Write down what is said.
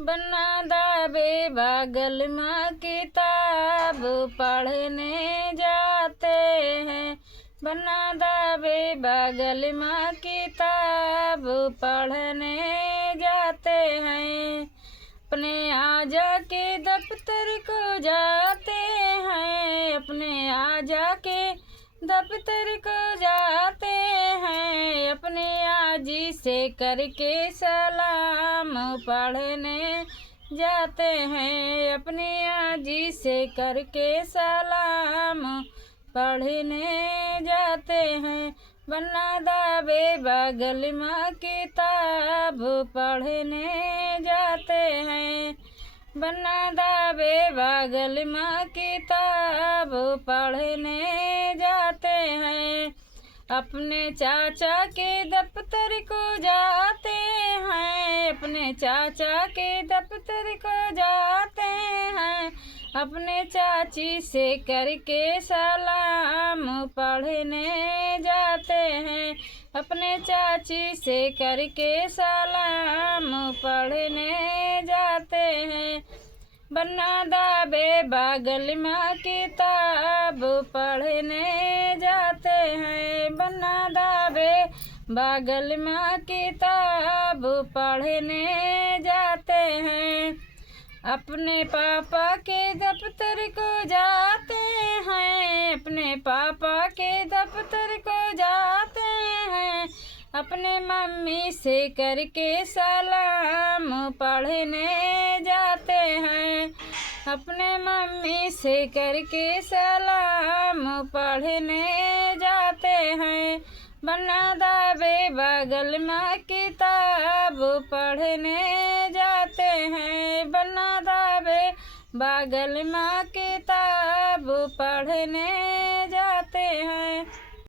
बना दावे बगल माँ किताब पढ़ने जाते हैं। बना दावे बगल माँ किताब पढ़ने जाते हैं। अपने आजा के दफ्तर को जाते हैं। अपने आजा के दफ्तर को जाते हैं। अपने आजी से करके सलाम पढ़ने जाते हैं। अपने आजी से करके सलाम पढ़ने जाते हैं। बना दावे बगल माँ किताब पढ़ने जाते हैं। बना दावे बगल माँ किताब पढ़ने जाते हैं। अपने चाचा के दफ्तर को जाते हैं। अपने चाचा के दफ्तर को जाते हैं। अपने चाची से करके सलाम पढ़ने जाते हैं। अपने चाची से करके सलाम पढ़ने जाते हैं। बना दावे बगल माँ किताब पढ़ने जाते हैं। बना दावे बगल माँ किताब पढ़ने जाते हैं। अपने पापा के दफ्तर को जाते हैं। अपने पापा के दफ्तर को जाते हैं। अपने मम्मी से करके सलाम पढ़ने जाते हैं। अपने मम्मी से करके सलाम पढ़ने जाते हैं। बना दावे बगल माँ किताब पढ़ने जाते हैं। बना दावे बगल माँ किताब पढ़ने जाते हैं।